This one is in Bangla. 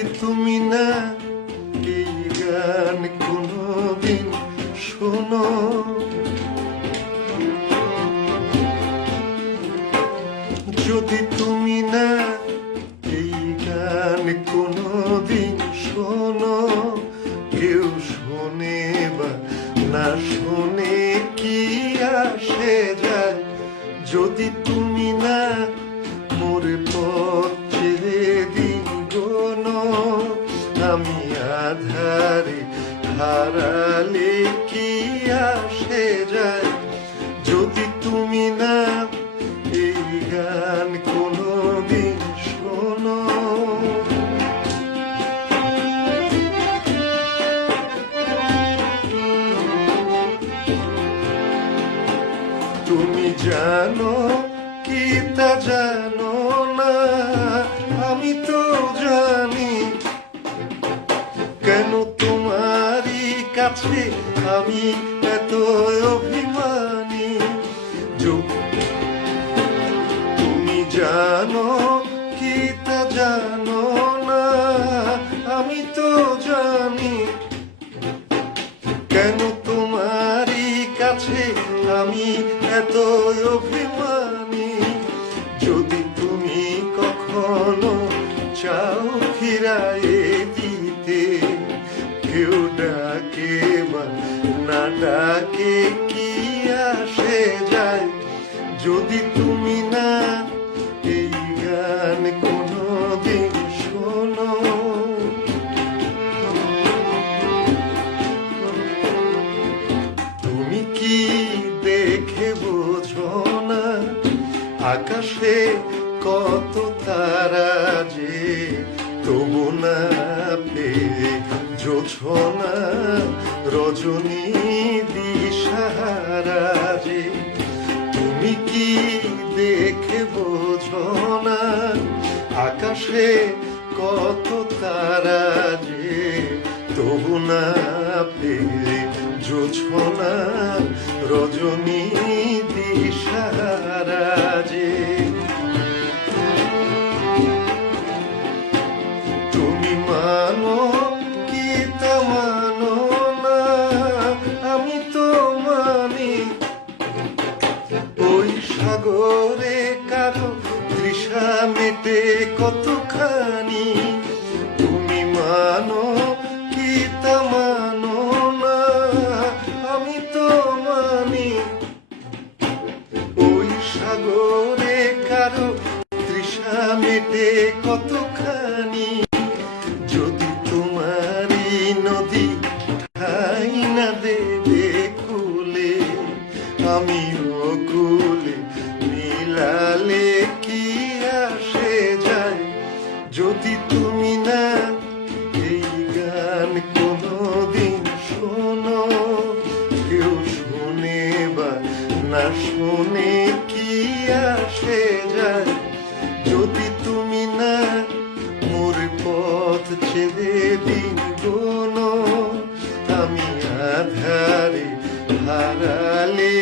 যদি তুমি না এই গান কোনোদিন শোনো, যদি তুমি না এই গান কোনোদিন শোনো, কেউ শোনে বা না শোনে কি আসে যায়, যদি তুমি না মোর পথ ছেড়ে দিন গোনো, আমি আধারে হারালে কি আসে যায়, যদি তুমি না এই গান কোনোদিন শোনো। তুমি জানো কি তা জানো না, আমি তো জানি, কেন তোমারই কাছে আমি এত অভিমানী। তুমি জানো কি তা জানো না, আমি তো জানি, কেন তোমারই কাছে আমি এত অভিমানী। যদি তুমি কখনো চাও ফিরায়ে দিতে, কেউ ডাকে বা না ডাকে কি আসে যায়, যদি তুমি না এই গান কোনোদিন শোনো। তুমি কি দেখে বোঝো না, আকাশে কত তারা যে, তবু না পেয়ে জোছনা রজনী দিশাহারা যে, তুমি কি দেখে বোঝো না, আকাশে কত তারা যে, তবু না পেয়ে জোছনা রজনী দিশাহারা যে, তুমি মানো কি তা মানো না, আমি তো মানি, ওই সাগরে কারো তৃষা মেটে কতখানি, তুমি মানো কি তা মানো না, আমি তো মানি, ওই সাগরে কারো তৃষা মেটে কতখানি, যদি তোমারই নদী ঠাই না দেবে কুলে, আমিও কুলে মিলালে কি আসে যায়, যদি তুমি না এই গান কোনোদিন শোনো, কেউ শোনে বা না শোনে কি আসে যায়, যদি তুমি না মোর পথ ছেড়ে দিন গোনো, আমি আধারে হারালে